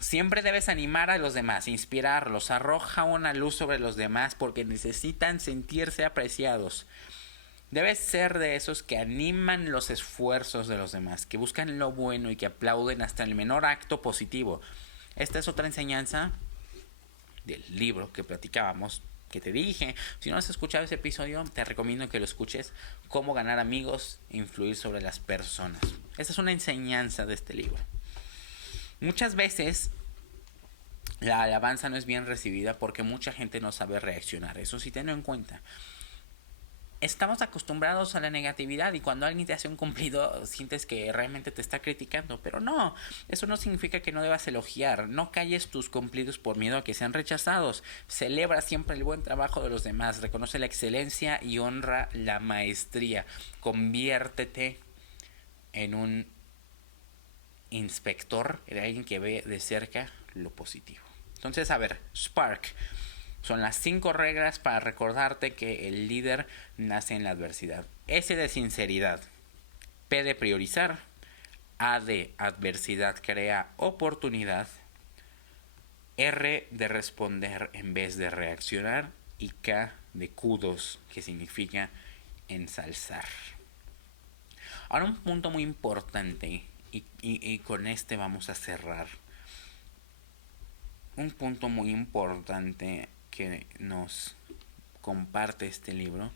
Siempre debes animar a los demás, inspirarlos, arroja una luz sobre los demás porque necesitan sentirse apreciados. Debes ser de esos que animan los esfuerzos de los demás, que buscan lo bueno y que aplauden hasta el menor acto positivo. Esta es otra enseñanza del libro que platicábamos, que te dije. Si no has escuchado ese episodio, te recomiendo que lo escuches. Cómo ganar amigos e influir sobre las personas. Esta es una enseñanza de este libro. Muchas veces la alabanza no es bien recibida porque mucha gente no sabe reaccionar. Eso sí, tenlo en cuenta. Estamos acostumbrados a la negatividad y cuando alguien te hace un cumplido sientes que realmente te está criticando, pero no, eso no significa que no debas elogiar. No calles tus cumplidos por miedo a que sean rechazados. Celebra siempre el buen trabajo de los demás, reconoce la excelencia y honra la maestría. Conviértete en un inspector, en alguien que ve de cerca lo positivo. Entonces, a ver, Spark. Son las 5 reglas para recordarte que el líder nace en la adversidad. S de sinceridad. P de priorizar. A de adversidad crea oportunidad. R de responder en vez de reaccionar. Y K de kudos, que significa ensalzar. Ahora un punto muy importante Y con este vamos a cerrar. Un punto muy importante que nos comparte este libro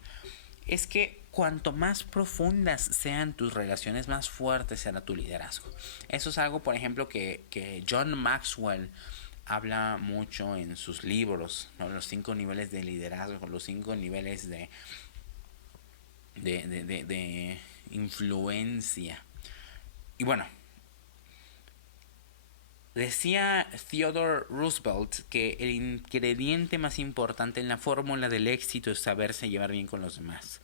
es que cuanto más profundas sean tus relaciones, más fuerte será tu liderazgo. Eso es algo, por ejemplo, que John Maxwell habla mucho en sus libros, ¿no? Los 5 niveles de liderazgo, los 5 niveles de influencia. Y bueno, decía Theodore Roosevelt que el ingrediente más importante en la fórmula del éxito es saberse llevar bien con los demás.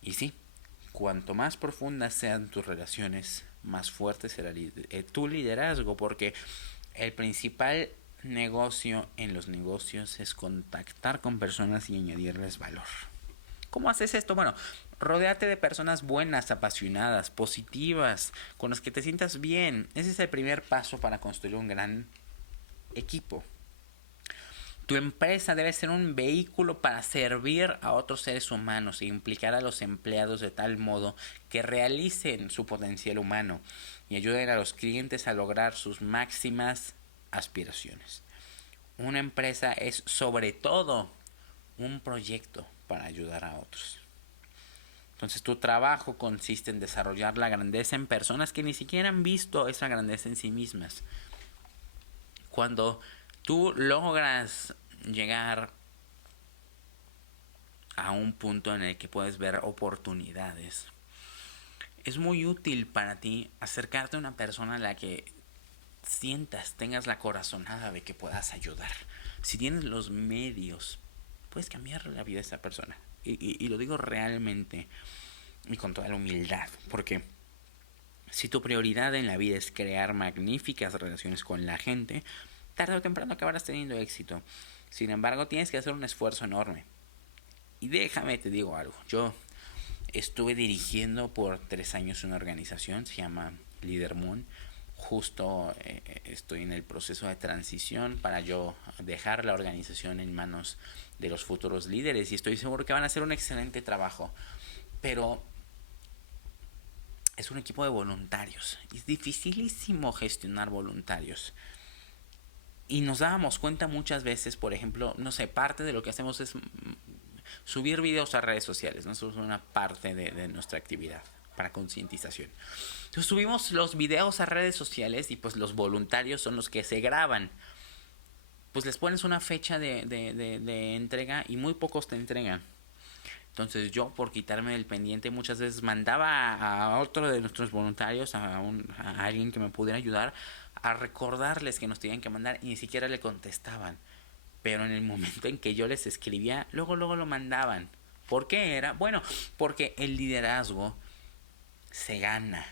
Y sí, cuanto más profundas sean tus relaciones, más fuerte será tu liderazgo, porque el principal negocio en los negocios es contactar con personas y añadirles valor. ¿Cómo haces esto? Bueno, rodéate de personas buenas, apasionadas, positivas, con las que te sientas bien. Ese es el primer paso para construir un gran equipo. Tu empresa debe ser un vehículo para servir a otros seres humanos e implicar a los empleados de tal modo que realicen su potencial humano y ayuden a los clientes a lograr sus máximas aspiraciones. Una empresa es sobre todo un proyecto para ayudar a otros. Entonces tu trabajo consiste en desarrollar la grandeza en personas que ni siquiera han visto esa grandeza en sí mismas. Cuando tú logras llegar a un punto en el que puedes ver oportunidades, es muy útil para ti acercarte a una persona a la que tengas la corazonada de que puedas ayudar. Si tienes los medios, puedes cambiar la vida de esa persona. Y lo digo realmente y con toda la humildad, porque si tu prioridad en la vida es crear magníficas relaciones con la gente, tarde o temprano acabarás teniendo éxito. Sin embargo, tienes que hacer un esfuerzo enorme. Y déjame te digo algo. Yo estuve dirigiendo por 3 años una organización, se llama Leader Moon. Justo estoy en el proceso de transición para yo dejar la organización en manos de los futuros líderes y estoy seguro que van a hacer un excelente trabajo. Pero es un equipo de voluntarios. Es dificilísimo gestionar voluntarios. Y nos dábamos cuenta muchas veces, por ejemplo, no sé, parte de lo que hacemos es subir videos a redes sociales, ¿no? Eso es una parte de nuestra actividad para concientización. Entonces subimos los videos a redes sociales y pues los voluntarios son los que se graban. Pues les pones una fecha de entrega y muy pocos te entregan. Entonces yo, por quitarme del pendiente, muchas veces mandaba a otro de nuestros voluntarios, a alguien que me pudiera ayudar, a recordarles que nos tenían que mandar y ni siquiera le contestaban. Pero en el momento en que yo les escribía, luego lo mandaban. ¿Por qué era? Bueno, porque el liderazgo se gana.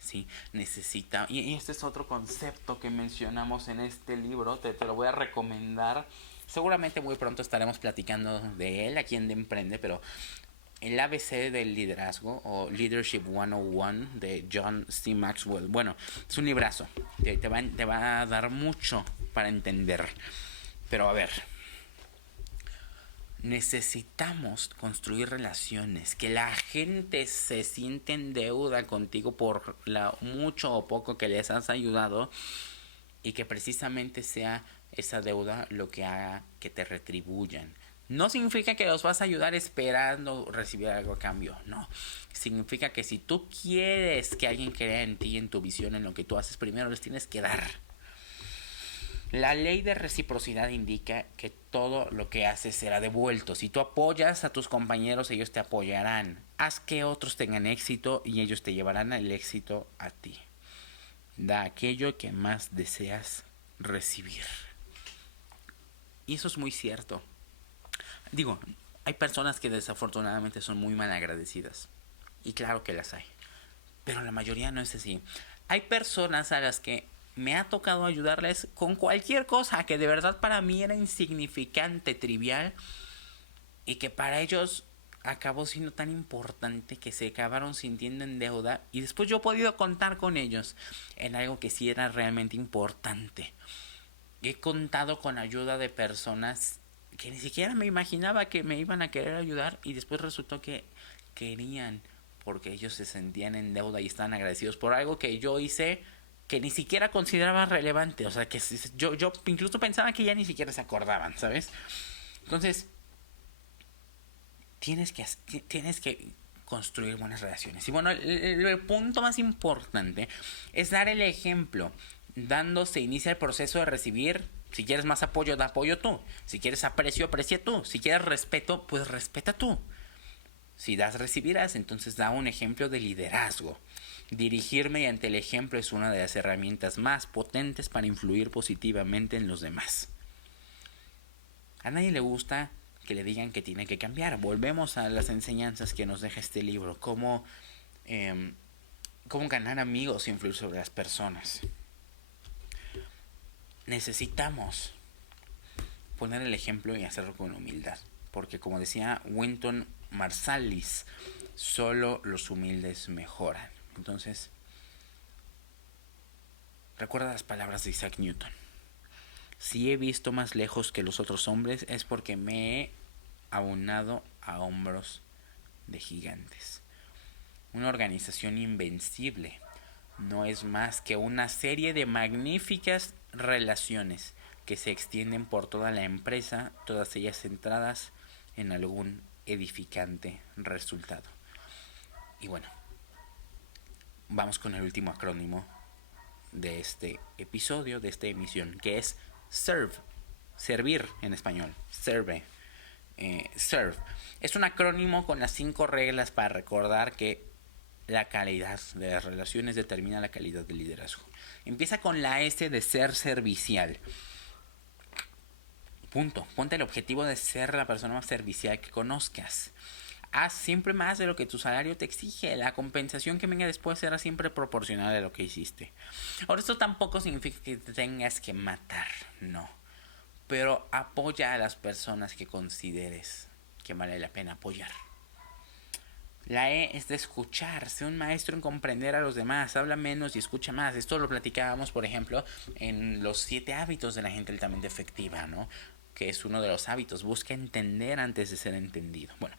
¿Sí? Necesita. Y este es otro concepto que mencionamos en este libro. Te lo voy a recomendar. Seguramente muy pronto estaremos platicando de él aquí en De Emprende, pero el ABC del liderazgo o Leadership 101 de John C. Maxwell. Bueno, es un librazo. Te va a dar mucho para entender. Pero a ver, necesitamos construir relaciones, que la gente se siente en deuda contigo por la mucho o poco que les has ayudado y que precisamente sea esa deuda lo que haga que te retribuyan. No significa que los vas a ayudar esperando recibir algo a cambio, no. Significa que si tú quieres que alguien crea en ti, en tu visión, en lo que tú haces, primero les tienes que dar. La ley de reciprocidad indica que todo lo que haces será devuelto. Si tú apoyas a tus compañeros, ellos te apoyarán. Haz que otros tengan éxito y ellos te llevarán el éxito a ti. Da aquello que más deseas recibir. Y eso es muy cierto. Digo, hay personas que desafortunadamente son muy malagradecidas. Y claro que las hay. Pero la mayoría no es así. Hay personas a las que me ha tocado ayudarles con cualquier cosa que de verdad para mí era insignificante, trivial, y que para ellos acabó siendo tan importante que se acabaron sintiendo en deuda y después yo he podido contar con ellos en algo que sí era realmente importante. He contado con ayuda de personas que ni siquiera me imaginaba que me iban a querer ayudar y después resultó que querían porque ellos se sentían en deuda y estaban agradecidos por algo que yo hice que ni siquiera consideraba relevante. O sea, que yo incluso pensaba que ya ni siquiera se acordaban, ¿sabes? Entonces, tienes que construir buenas relaciones. Y bueno, el punto más importante es dar el ejemplo. Dando se inicia el proceso de recibir. Si quieres más apoyo, da apoyo tú. Si quieres aprecio, aprecia tú. Si quieres respeto, pues respeta tú. Si das, recibirás. Entonces da un ejemplo de liderazgo. Dirigir mediante el ejemplo es una de las herramientas más potentes para influir positivamente en los demás. A nadie le gusta que le digan que tiene que cambiar. Volvemos a las enseñanzas que nos deja este libro. Cómo ganar amigos e influir sobre las personas. Necesitamos poner el ejemplo y hacerlo con humildad. Porque como decía Wynton Marsalis, solo los humildes mejoran. Entonces, recuerda las palabras de Isaac Newton. Si he visto más lejos que los otros hombres es porque me he aunado a hombros de gigantes. Una organización invencible no es más que una serie de magníficas relaciones que se extienden por toda la empresa, todas ellas centradas en algún edificante resultado. Y bueno, vamos con el último acrónimo de este episodio, de esta emisión, que es SERVE, servir en español, serve. SERVE es un acrónimo con las 5 reglas para recordar que la calidad de las relaciones determina la calidad del liderazgo. Empieza con la S de ser servicial. Punto. Ponte el objetivo de ser la persona más servicial que conozcas. Haz siempre más de lo que tu salario te exige. La compensación que venga después será siempre proporcional a lo que hiciste. Ahora, esto tampoco significa que te tengas que matar, no. Pero apoya a las personas que consideres que vale la pena apoyar. La E es de escuchar. Sé un maestro en comprender a los demás. Habla menos y escucha más. Esto lo platicábamos, por ejemplo, en los 7 hábitos de la gente altamente efectiva, ¿no? Que es uno de los hábitos. Busca entender antes de ser entendido. Bueno,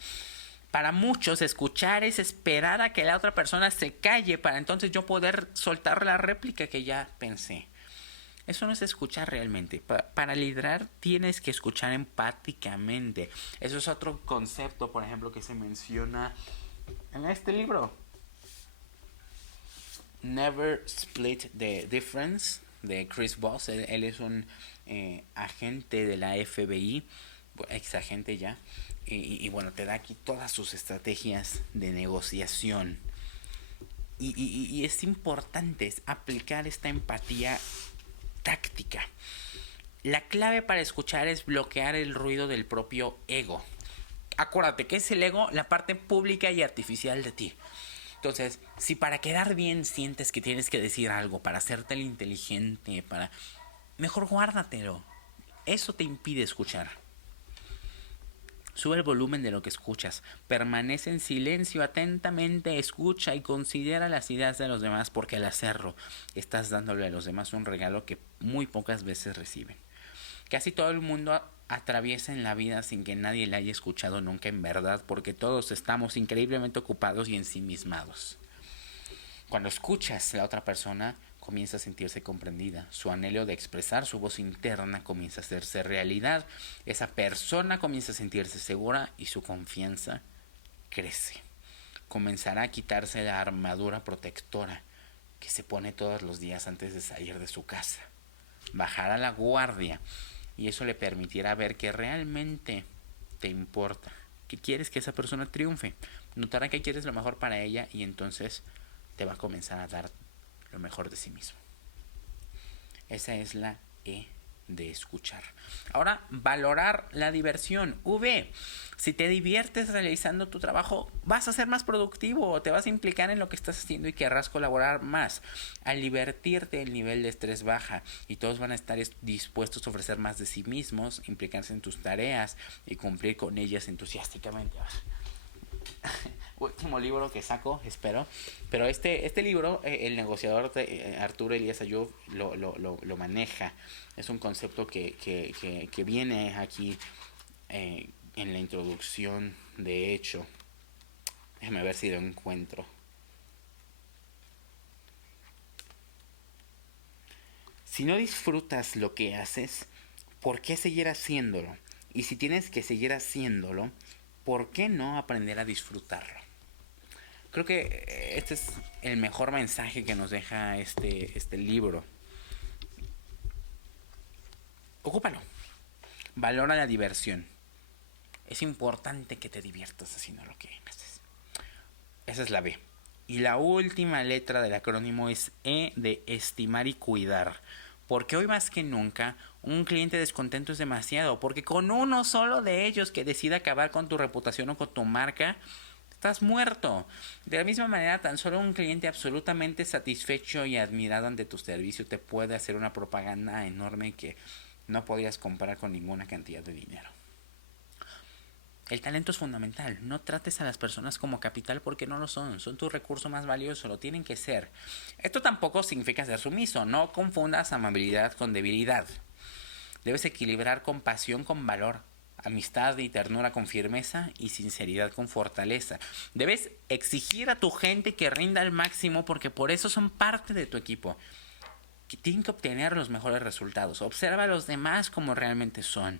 para muchos escuchar es esperar a que la otra persona se calle para entonces yo poder soltar la réplica que ya pensé. Eso no es escuchar realmente. Para liderar tienes que escuchar empáticamente. Eso es otro concepto, por ejemplo, que se menciona en este libro. Never Split the Difference, de Chris Voss. Él es un agente de la FBI, ex agente ya. Y bueno, te da aquí todas sus estrategias de negociación. Y es importante aplicar esta empatía táctica. La clave para escuchar es bloquear el ruido del propio ego. Acuérdate que es el ego, la parte pública y artificial de ti. Entonces, si para quedar bien sientes que tienes que decir algo, para hacerte el inteligente, mejor guárdatelo. Eso te impide escuchar. Sube el volumen de lo que escuchas. Permanece en silencio, atentamente escucha y considera las ideas de los demás, porque al hacerlo estás dándole a los demás un regalo que muy pocas veces reciben. Casi todo el mundo atraviesa en la vida sin que nadie le haya escuchado nunca en verdad, porque todos estamos increíblemente ocupados y ensimismados. Cuando escuchas a la otra persona, comienza a sentirse comprendida. Su anhelo de expresar su voz interna comienza a hacerse realidad. Esa persona comienza a sentirse segura y su confianza crece. Comenzará a quitarse la armadura protectora que se pone todos los días antes de salir de su casa. Bajará la guardia y eso le permitirá ver que realmente te importa, que quieres que esa persona triunfe. Notará que quieres lo mejor para ella y entonces te va a comenzar a dar lo mejor de sí mismo. Esa es la E de escuchar. Ahora, valorar la diversión. V. Si te diviertes realizando tu trabajo, vas a ser más productivo, te vas a implicar en lo que estás haciendo y querrás colaborar más. Al divertirte, el nivel de estrés baja y todos van a estar dispuestos a ofrecer más de sí mismos, implicarse en tus tareas y cumplir con ellas entusiásticamente. Último libro que saco, espero. Pero este libro, el negociador de Arturo Elías Ayub lo maneja. Es un concepto que viene aquí en la introducción, de hecho. Déjame ver si lo encuentro. Si no disfrutas lo que haces, ¿por qué seguir haciéndolo? Y si tienes que seguir haciéndolo, ¿por qué no aprender a disfrutarlo? Creo que este es el mejor mensaje que nos deja este libro. Ocúpalo. Valora la diversión. Es importante que te diviertas haciendo lo que haces. Esa es la B. Y la última letra del acrónimo es E de estimar y cuidar. Porque hoy más que nunca, un cliente descontento es demasiado. Porque con uno solo de ellos que decida acabar con tu reputación o con tu marca, estás muerto. De la misma manera, tan solo un cliente absolutamente satisfecho y admirado ante tu servicio te puede hacer una propaganda enorme que no podrías comparar con ninguna cantidad de dinero. El talento es fundamental. No trates a las personas como capital porque no lo son. Son tu recurso más valioso. Lo tienen que ser. Esto tampoco significa ser sumiso. No confundas amabilidad con debilidad. Debes equilibrar compasión con valor, amistad y ternura con firmeza y sinceridad con fortaleza. Debes exigir a tu gente que rinda al máximo porque por eso son parte de tu equipo. Que tienen que obtener los mejores resultados. Observa a los demás como realmente son.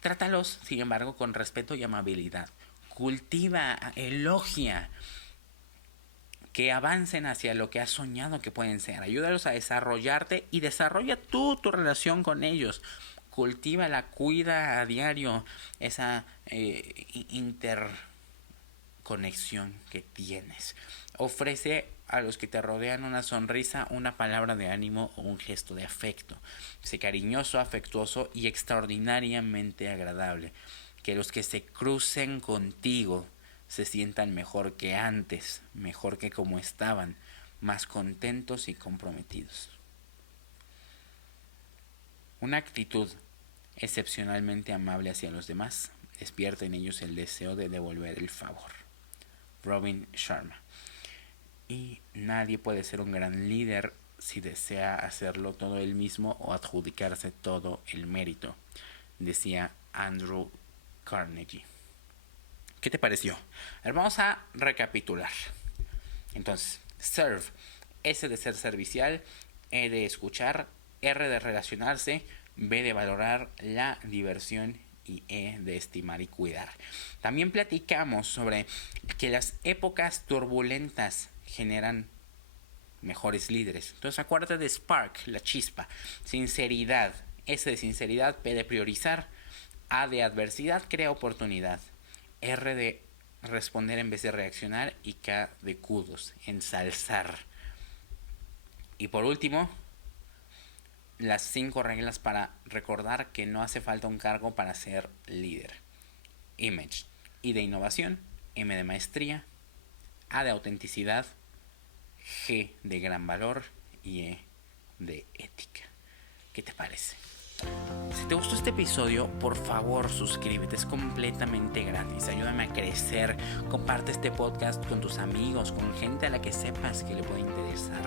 Trátalos, sin embargo, con respeto y amabilidad. Cultiva, elogia, que avancen hacia lo que has soñado que pueden ser. Ayúdalos a desarrollarte y desarrolla tú tu relación con ellos. Cultívala, cuida a diario esa interconexión que tienes. Ofrece a los que te rodean una sonrisa, una palabra de ánimo o un gesto de afecto. Sé cariñoso, afectuoso y extraordinariamente agradable. Que los que se crucen contigo se sientan mejor que antes, mejor que como estaban, más contentos y comprometidos. Una actitud excepcionalmente amable hacia los demás despierta en ellos el deseo de devolver el favor. Robin Sharma. Y nadie puede ser un gran líder si desea hacerlo todo él mismo o adjudicarse todo el mérito, decía Andrew Carnegie. ¿Qué te pareció? A ver, vamos a recapitular. Entonces, serve, S de ser servicial, E de escuchar, R de relacionarse, B de valorar la diversión y E de estimar y cuidar. También platicamos sobre que las épocas turbulentas generan mejores líderes. Entonces acuérdate de Spark, la chispa. Sinceridad, S de sinceridad, P de priorizar, A de adversidad, crea oportunidad, R de responder en vez de reaccionar y K de kudos, ensalzar. Y por último, las 5 reglas para recordar que no hace falta un cargo para ser líder. Image, I de innovación, M de maestría, A de autenticidad, G de gran valor y E de ética. ¿Qué te parece? Si te gustó este episodio, por favor suscríbete, es completamente gratis. Ayúdame a crecer, comparte este podcast con tus amigos, con gente a la que sepas que le puede interesar.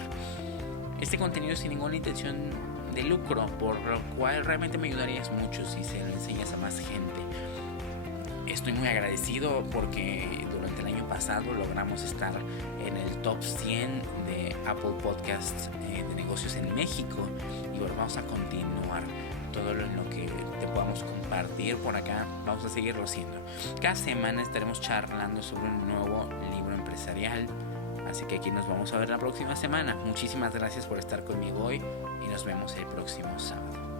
Este contenido es sin ninguna intención de lucro, por lo cual realmente me ayudarías mucho si se lo enseñas a más gente. Estoy muy agradecido porque durante el año pasado logramos estar en el top 100 de Apple Podcasts de negocios en México y bueno, vamos a continuar todo en lo que te podamos compartir por acá, vamos a seguirlo haciendo. Cada semana estaremos charlando sobre un nuevo libro empresarial, así que aquí nos vamos a ver la próxima semana. Muchísimas gracias por estar conmigo hoy y nos vemos el próximo sábado.